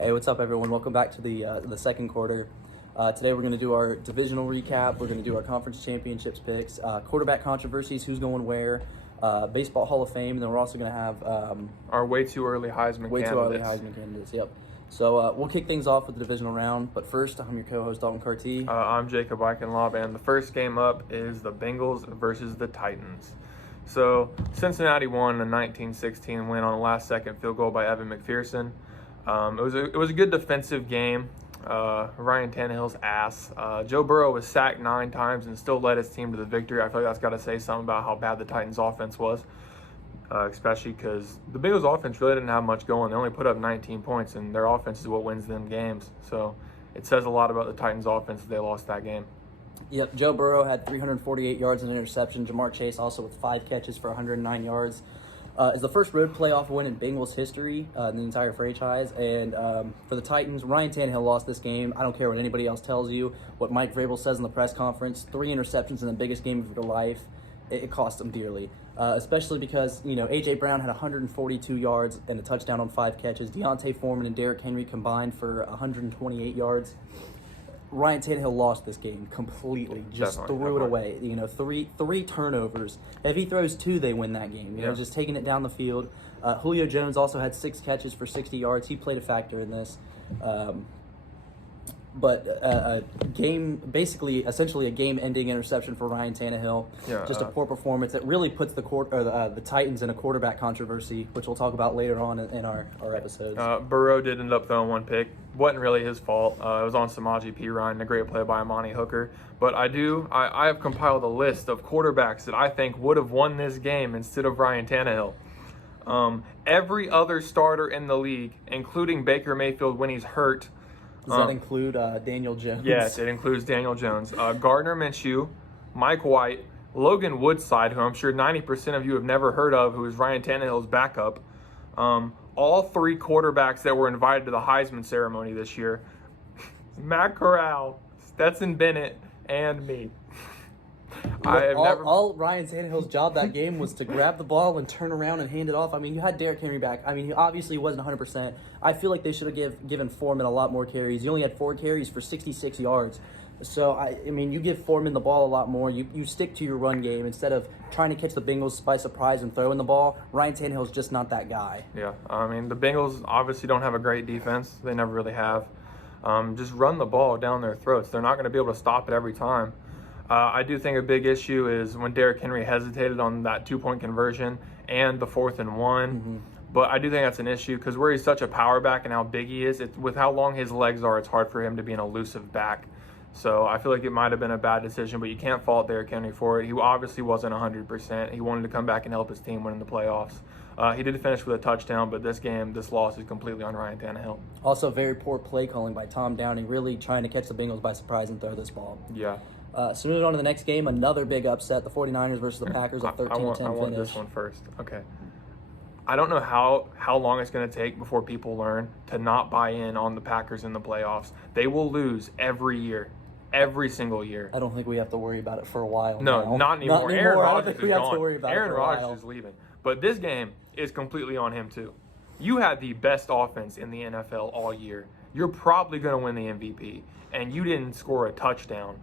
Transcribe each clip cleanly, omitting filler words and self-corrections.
Hey, what's up, everyone? Welcome back to the second quarter. Today we're going to do our divisional recap. We're going to do our conference championships picks, quarterback controversies, who's going where, baseball Hall of Fame, and then we're also going to have Our way too early Heisman candidates. Yep. So we'll kick things off with the divisional round. But first, I'm your co-host Dalton Carty. I'm Jacob Eichenlob, and the first game up is the Bengals versus the Titans. So Cincinnati won a 19-16 win on a last-second field goal by Evan McPherson. It was a good defensive game. Ryan Tannehill's ass. Joe Burrow was sacked 9 times and still led his team to the victory. I feel like that's got to say something about how bad the Titans' offense was, especially because the Bengals' offense really didn't have much going. They only put up 19 points, and their offense is what wins them games. So it says a lot about the Titans' offense that they lost that game. Yep, Joe Burrow had 348 yards and an interception. Jamar Chase also with 5 catches for 109 yards. It's the first road playoff win in Bengals history in the entire franchise. And for the Titans, Ryan Tannehill lost this game. I don't care what anybody else tells you, what Mike Vrabel says in the press conference. 3 interceptions in the biggest game of your life. It cost him dearly, especially because, A.J. Brown had 142 yards and a touchdown on 5 catches. Deontay Foreman and Derrick Henry combined for 128 yards. Ryan Tannehill lost this game completely. Just threw it away. Three turnovers. If he throws 2, they win that game. Just taking it down the field. Julio Jones also had 6 catches for 60 yards. He played a factor in this. But essentially a game-ending interception for Ryan Tannehill. Just a poor performance. It really puts the Titans in a quarterback controversy, which we'll talk about later on in our episodes. Burrow did end up throwing 1 pick. Wasn't really his fault. It was on Samaje Perine, a great play by Amani Hooker. But I have compiled a list of quarterbacks that I think would have won this game instead of Ryan Tannehill. Every other starter in the league, including Baker Mayfield when he's hurt. Does that include Daniel Jones? Yes, it includes Daniel Jones. Gardner Minshew, Mike White, Logan Woodside, who I'm sure 90% of you have never heard of, who is Ryan Tannehill's backup. All 3 quarterbacks that were invited to the Heisman ceremony this year. Matt Corral, Stetson Bennett, and me. All Ryan Tannehill's job that game was to grab the ball and turn around and hand it off. I mean, you had Derrick Henry back. I mean, he obviously wasn't 100%. I feel like they should have given Foreman a lot more carries. He only had 4 carries for 66 yards. So, I mean, you give Foreman the ball a lot more. You stick to your run game instead of trying to catch the Bengals by surprise and throwing the ball. Ryan Tannehill's just not that guy. Yeah, I mean, the Bengals obviously don't have a great defense. They never really have. Just run the ball down their throats. They're not going to be able to stop it every time. I do think a big issue is when Derrick Henry hesitated on that 2-point conversion and the 4th and 1. Mm-hmm. But I do think that's an issue because where he's such a power back and how big he is, with how long his legs are, it's hard for him to be an elusive back. So I feel like it might have been a bad decision, but you can't fault Derrick Henry for it. He obviously wasn't 100%. He wanted to come back and help his team win in the playoffs. He did finish with a touchdown, but this loss is completely on Ryan Tannehill. Also, very poor play calling by Tom Downing, really trying to catch the Bengals by surprise and throw this ball. Yeah. So moving on to the next game, another big upset, the 49ers versus the Packers, a 13-10 finish. I want this one first. Okay. I don't know how long it's going to take before people learn to not buy in on the Packers in the playoffs. They will lose every year. Every single year. I don't think we have to worry about it for a while. No, not anymore. Aaron Rodgers is gone. Aaron Rodgers is leaving. But this game is completely on him too. You had the best offense in the NFL all year. You're probably going to win the MVP, and you didn't score a touchdown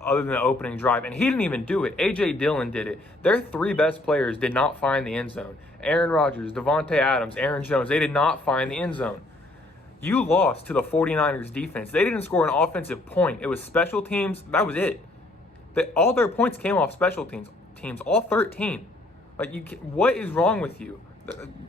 other than the opening drive, and he didn't even do it. A.J. Dillon did it. Their 3 best players did not find the end zone. Aaron Rodgers, Devontae Adams, Aaron Jones, they did not find the end zone. You lost to the 49ers defense. They didn't score an offensive point. It was special teams. That was it. All their points came off special teams, all 13. What is wrong with you?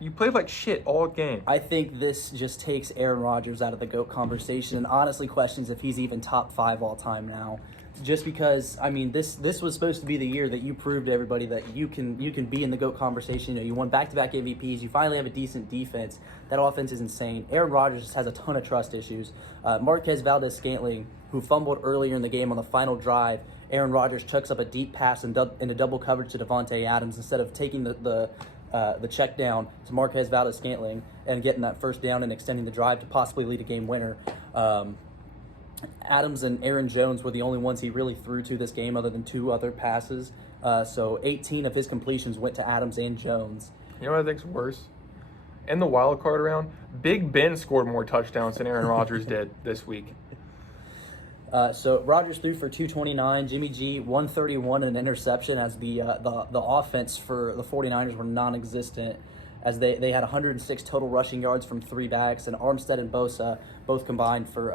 You played like shit all game. I think this just takes Aaron Rodgers out of the GOAT conversation and honestly questions if he's even top 5 all time now. Just because, I mean, this was supposed to be the year that you proved to everybody that you can be in the GOAT conversation. You won back-to-back MVPs. You finally have a decent defense. That offense is insane. Aaron Rodgers just has a ton of trust issues. Marquez Valdez-Scantling, who fumbled earlier in the game on the final drive, Aaron Rodgers chucks up a deep pass into double coverage to Devontae Adams instead of taking the check down to Marquez Valdez-Scantling and getting that first down and extending the drive to possibly lead a game winner. Adams and Aaron Jones were the only ones he really threw to this game other than 2 other passes. So 18 of his completions went to Adams and Jones. You know what I think's worse? in the wild card round, Big Ben scored more touchdowns than Aaron Rodgers did this week. So Rodgers threw for 229, Jimmy G 131 and an interception as the offense for the 49ers were non-existent as they had 106 total rushing yards from 3 backs, and Armstead and Bosa both combined for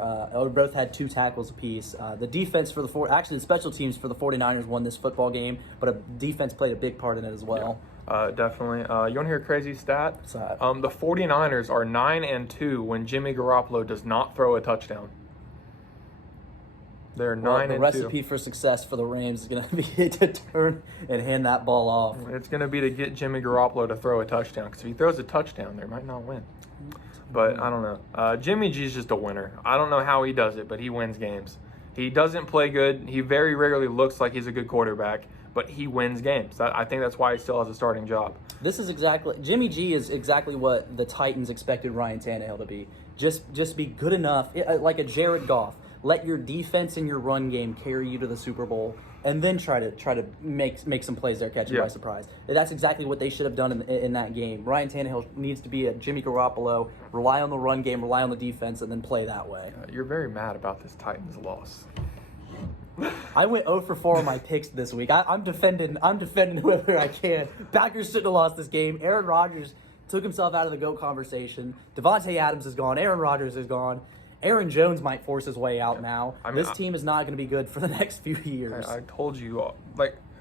both had 2 tackles apiece. The defense for the special teams for the 49ers won this football game, but a defense played a big part in it as well. Yeah. Definitely. You want to hear a crazy stat? What's that? The 49ers are 9-2 when Jimmy Garoppolo does not throw a touchdown. They're 9-2. The recipe for success for the Rams is going to be to turn and hand that ball off. It's going to be to get Jimmy Garoppolo to throw a touchdown, because if he throws a touchdown, they might not win. But I don't know. Jimmy G's just a winner. I don't know how he does it, but he wins games. He doesn't play good. He very rarely looks like he's a good quarterback, but he wins games. I think that's why he still has a starting job. Jimmy G is exactly what the Titans expected Ryan Tannehill to be. Just be good enough, like a Jared Goff. Let your defense and your run game carry you to the Super Bowl, and then try to make some plays there, catch you by surprise. That's exactly what they should have done in that game. Ryan Tannehill needs to be a Jimmy Garoppolo, rely on the run game, rely on the defense, and then play that way. You're very mad about this Titans loss. I went 0 for 4 on my picks this week. I'm defending whoever I can. Packers shouldn't have lost this game. Aaron Rodgers took himself out of the GOAT conversation. Devontae Adams is gone. Aaron Rodgers is gone. Aaron Jones might force his way out now. This team is not going to be good for the next few years. I told you,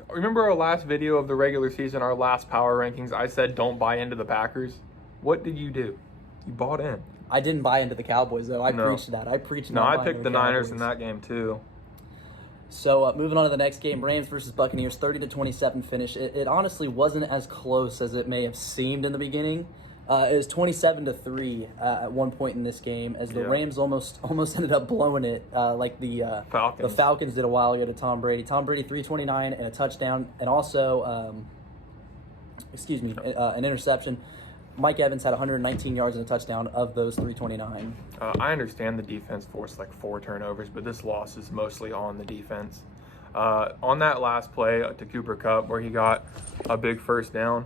remember our last video of the regular season, our last power rankings? I said don't buy into the Packers. What did you do? You bought in. I didn't buy into the Cowboys, though. I preached that. I picked the Niners in that game, too. So moving on to the next game, Rams versus Buccaneers, 30-27 finish. It honestly wasn't as close as it may have seemed in the beginning. It was 27-3 at one point in this game, as the Rams almost ended up blowing it, like the Falcons did a while ago to Tom Brady. Tom Brady 329 and a touchdown, and also an interception. Mike Evans had 119 yards and a touchdown of those 329. I understand the defense forced like 4 turnovers, but this loss is mostly on the defense. On that last play to Cooper Kupp where he got a big first down,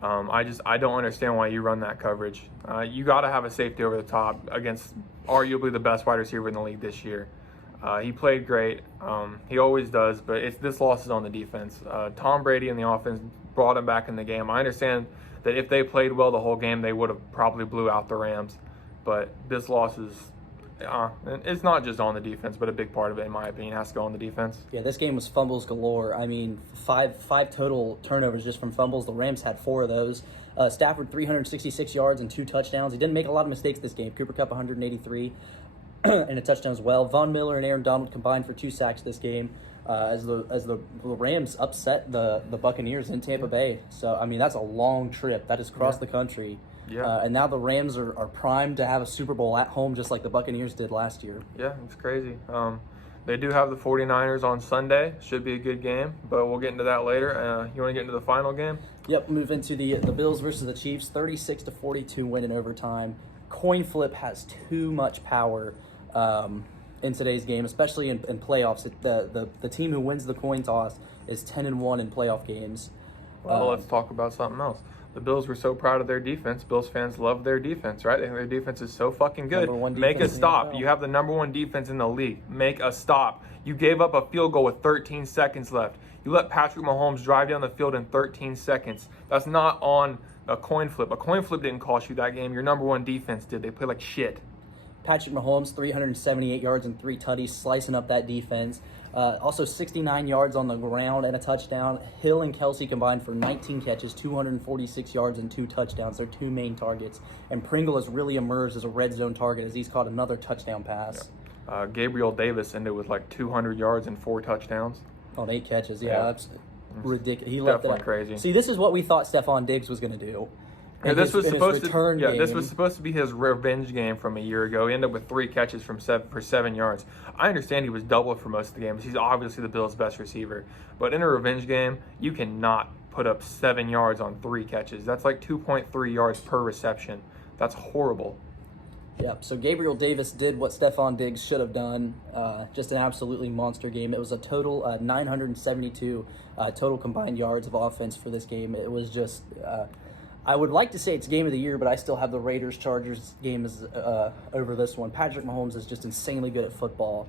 I don't understand why you run that coverage. You got to have a safety over the top against arguably the best wide receiver in the league this year. He played great. He always does, but this loss is on the defense. Tom Brady and the offense brought him back in the game. I understand that if they played well the whole game, they would have probably blew out the Rams. But this loss is, it's not just on the defense, but a big part of it, in my opinion, has to go on the defense. Yeah, this game was fumbles galore. I mean, five total turnovers just from fumbles. The Rams had 4 of those. Stafford, 366 yards and 2 touchdowns. He didn't make a lot of mistakes this game. Cooper Kupp, 183 and a touchdown as well. Von Miller and Aaron Donald combined for 2 sacks this game. As the Rams upset the Buccaneers in Tampa Bay. So, I mean, that's a long trip. That is across the country. Yeah. And now the Rams are primed to have a Super Bowl at home just like the Buccaneers did last year. Yeah, it's crazy. They do have the 49ers on Sunday. Should be a good game, but we'll get into that later. You want to get into the final game? Yep, move into the Bills versus the Chiefs. 36-42 win in overtime. Coin flip has too much power in today's game, especially in playoffs. The team who wins the coin toss is 10-1 in playoff games. Well, let's talk about something else. The Bills were so proud of their defense. Bills fans love their defense, right? They think their defense is so fucking good. Make a stop. You have the number 1 defense in the league. Make a stop. You gave up a field goal with 13 seconds left. You let Patrick Mahomes drive down the field in 13 seconds. That's not on a coin flip. A coin flip didn't cost you that game. Your number 1 defense did. They played like shit. Patrick Mahomes, 378 yards and 3 tutties, slicing up that defense. Also 69 yards on the ground and a touchdown. Hill and Kelsey combined for 19 catches, 246 yards and 2 touchdowns. Their 2 main targets. And Pringle has really emerged as a red zone target as he's caught another touchdown pass. Gabriel Davis ended with like 200 yards and 4 touchdowns. On 8 catches, that's ridiculous. He left it crazy. See, this is what we thought Stephon Diggs was going to do. Yeah, this was supposed to be his revenge game from a year ago. He ended up with 3 catches for 7 yards. I understand he was doubled for most of the games. He's obviously the Bills' best receiver. But in a revenge game, you cannot put up 7 yards on 3 catches. That's like 2.3 yards per reception. That's horrible. Yep, so Gabriel Davis did what Stephon Diggs should have done. Just an absolutely monster game. It was a total 972 total combined yards of offense for this game. It was just I would like to say it's game of the year, but I still have the Raiders-Chargers game as over this one. Patrick Mahomes is just insanely good at football.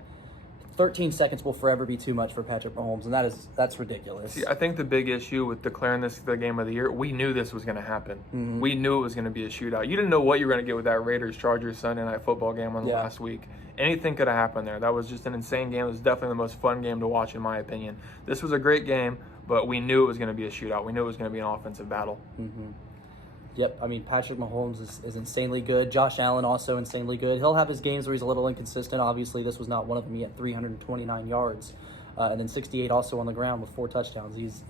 13 seconds will forever be too much for Patrick Mahomes, and that's ridiculous. See, I think the big issue with declaring this the game of the year, we knew this was going to happen. Mm-hmm. We knew it was going to be a shootout. You didn't know what you were going to get with that Raiders-Chargers Sunday Night Football game on the last week. Anything could have happened there. That was just an insane game. It was definitely the most fun game to watch, in my opinion. This was a great game, but we knew it was going to be a shootout. We knew it was going to be an offensive battle. Mm-hmm. Yep, I mean, Patrick Mahomes is insanely good. Josh Allen also insanely good. He'll have his games where he's a little inconsistent. Obviously, this was not one of them. He had 329 yards, and then 68 also on the ground with 4 touchdowns. He's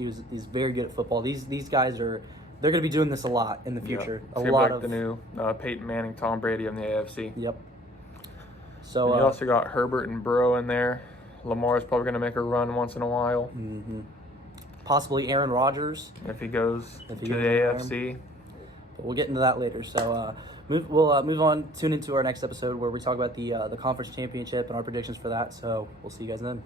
very good at football. These guys they're going to be doing this a lot in the future. Yeah. It's like the new Peyton Manning, Tom Brady in the AFC. Yep. So you also got Herbert and Burrow in there. Lamar's probably going to make a run once in a while. Mm-hmm. Possibly Aaron Rodgers if he goes to the AFC. But we'll get into that later. So we'll move on, tune into our next episode where we talk about the conference championship and our predictions for that. So we'll see you guys then.